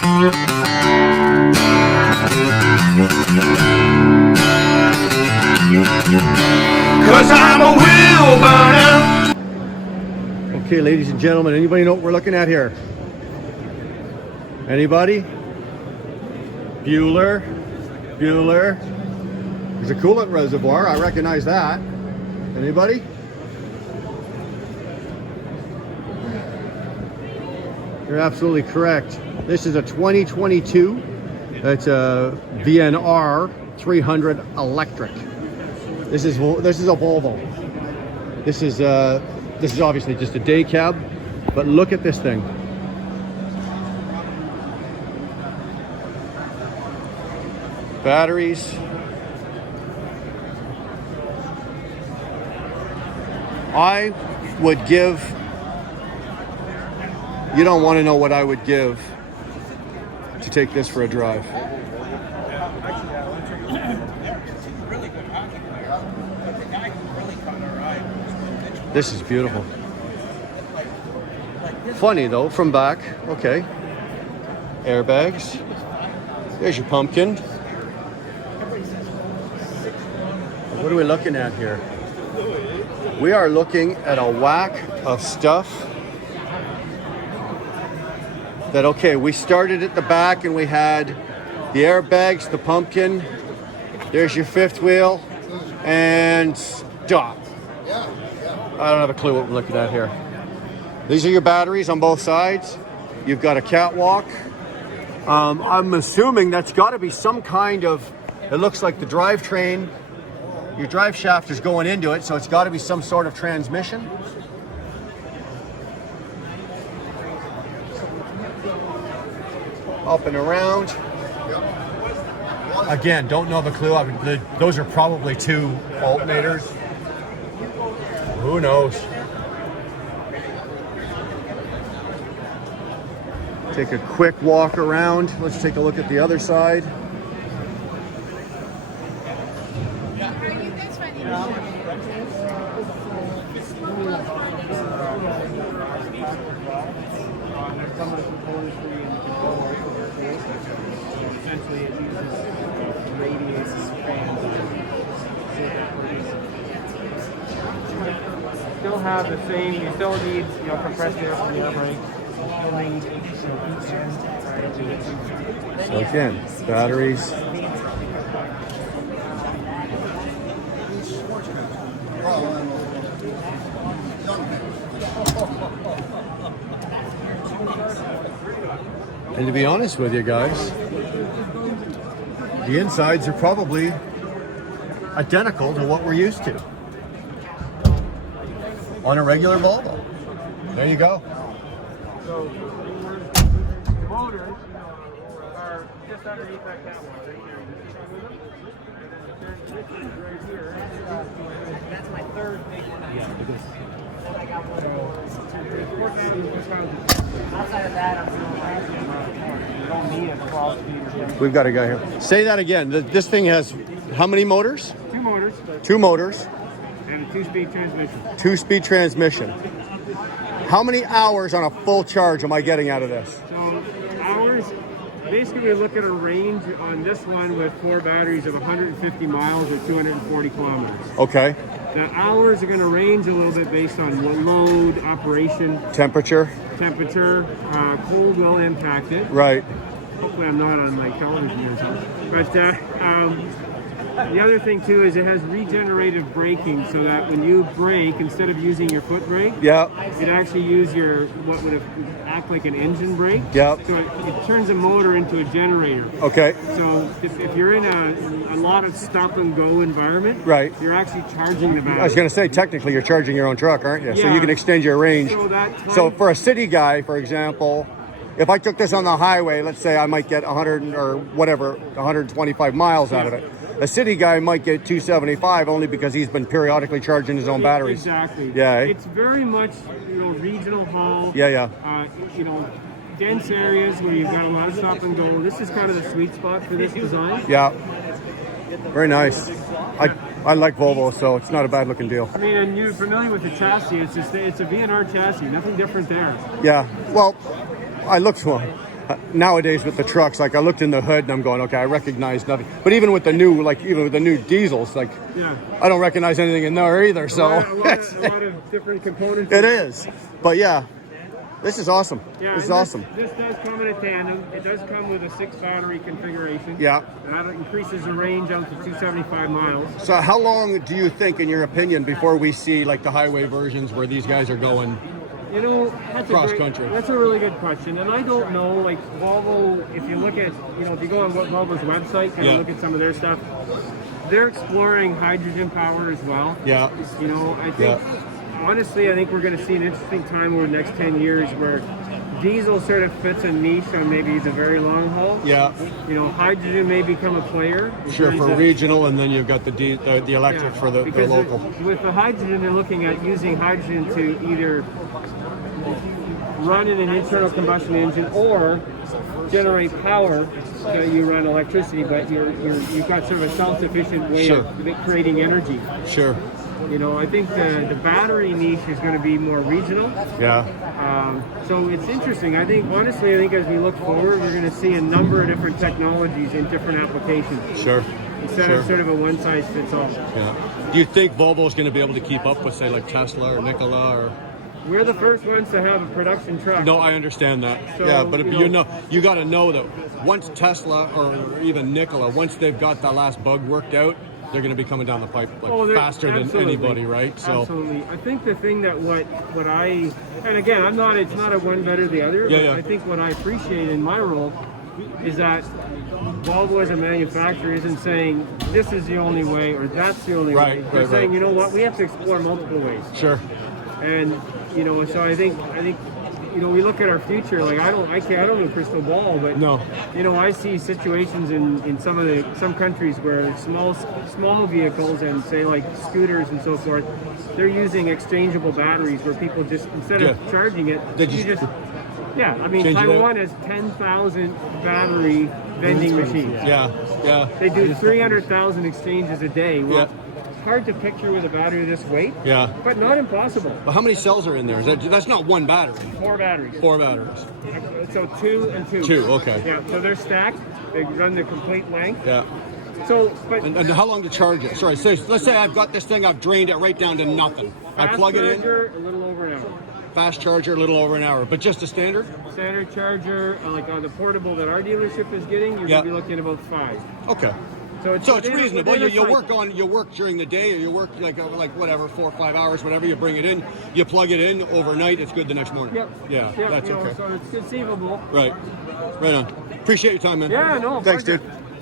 Cause I'm a wheel burner. Okay, ladies and gentlemen, anybody know what we're looking at here? Anybody? Bueller. There's a coolant reservoir, I recognize that. Anybody? You're absolutely correct. This is a 2022. It's a VNR42T electric. This is a Volvo. This is obviously just a day cab, but look at this thing. Batteries. I would give, you don't want to know what I would give to take this for a drive. This is beautiful. Funny though, from back, okay. Airbags. There's your pumpkin. What are we looking at here? We are looking at a whack of stuff that, okay, we started at the back and we had the airbags, the pumpkin, there's your fifth wheel, and stop. I don't have a clue what we're looking at here. These are your batteries on both sides. You've got a catwalk. I'm assuming that's got to be some kind of, it looks like the drivetrain, your drive shaft is going into it, so it's got to be some sort of transmission. Up and around. Again, don't know the clue. I mean, those are probably two alternators. Who knows? Take a quick walk around. Let's take a look at the other side. Still have the same, you still need, compressed air from the air brake. So again, batteries. And to be honest with you guys, the insides are probably identical to what we're used to on a regular Volvo. There you go. So the motors are just underneath that catwalk right here. And then the transmission is right here. That's my third big one. Then I got one outside of that, I'm doing you don't need a cross feed. We've got a guy here. Say that again. This thing has how many motors? Two motors. Two motors. And a two-speed transmission. Two-speed transmission. How many hours on a full charge am I getting out of this? So hours, basically we look at a range on this one with 4 batteries of 150 miles or 240 kilometers. Okay. The hours are going to range a little bit based on load, operation, Temperature. Cold will impact it. Right. Hopefully I'm not on my television or something. But the other thing too is it has regenerative braking, so that when you brake, instead of using your foot brake, Yep. it actually use your what would act like an engine brake. Yep. So it turns a motor into a generator. Okay. So if you're in a lot of stop and go environment, Right. you're actually charging the battery. I was going to say, technically, you're charging your own truck, aren't you? So Yeah. you can extend your range. So So for a city guy, for example, if I took this on the highway, let's say I might get 100 or whatever, 125 miles out of it. A city guy might get 275 only because he's been periodically charging his own batteries. Exactly. Yeah. It's very much, regional haul. Yeah. Dense areas where you've got a lot of stop and go. This is kind of the sweet spot for this design. Yeah. Very nice. I like Volvo, so it's not a bad looking deal. I mean, and you're familiar with the chassis. It's a VNR chassis. Nothing different there. Yeah. Well, I looked one. Nowadays with the trucks, like I looked in the hood and I'm going, okay, I recognize nothing. But even with the new, like even with the new diesels, like I don't recognize anything in there either. So a lot of different components. it is. But yeah, this is awesome. Yeah, this is awesome. This does come in a tandem. It does come with a 6 battery configuration. Yeah. That increases the range up to 275 miles. So how long do you think, in your opinion, before we see like the highway versions where these guys are going? You know, cross country. That's a really good question, and I don't know. Like Volvo, if you look at, if you go on Volvo's website and look at some of their stuff, they're exploring hydrogen power as well. Yeah. You know, I think honestly, I think we're going to see an interesting time over the next 10 years where diesel sort of fits a niche on maybe the very long haul. Yeah. You know, hydrogen may become a player. Sure, for regional, and then you've got the electric for the local. With the hydrogen, they're looking at using hydrogen to either run in an internal combustion engine or generate power so you run electricity, but you've got sort of a self-sufficient way of creating energy. Sure. You know, I think the battery niche is going to be more regional. Yeah. So it's interesting. I think, honestly, as we look forward, we're going to see a number of different technologies in different applications. Sure. Instead of sort of a one-size-fits-all. Yeah. Do you think Volvo is going to be able to keep up with, say, like Tesla or Nikola or? We're the first ones to have a production truck. No, I understand that. So, yeah, but you got to know that once Tesla or even Nikola, once they've got that last bug worked out, they're going to be coming down the pipe faster than anybody, right? So absolutely. I think the thing that what I, and again, it's not a one better the other. Yeah. I think what I appreciate in my role is that Volvo as a manufacturer isn't saying this is the only way or that's the only way. They're saying, you know what, we have to explore multiple ways. Sure. And so I think we look at our future. Like I don't know crystal ball, but I see situations in some countries where small vehicles and say like scooters and so forth, they're using exchangeable batteries where people just instead of charging it, Taiwan has 10,000 battery vending machines. Yeah. They do 300,000 exchanges a day. Well, hard to picture with a battery this weight, but not impossible. But how many cells are in there? That's not one battery. 4 batteries. 4 batteries. So 2 and 2. 2, okay. Yeah, so they're stacked. They run the complete length. Yeah. So, but and how long to charge it? Sorry, let's say I've got this thing, I've drained it right down to nothing. I plug it in. A little over an hour. Fast charger, a little over an hour, but just a standard? Standard charger, like on the portable that our dealership is getting, you're going to be looking at about 5. Okay. So it's reasonable. You work during the day, or you work like whatever 4 or 5 hours, whatever. You bring it in, you plug it in overnight. It's good the next morning. Yep. Yeah, that's okay. So it's conceivable. Right on. Appreciate your time, man. Yeah, no. Thanks, dude.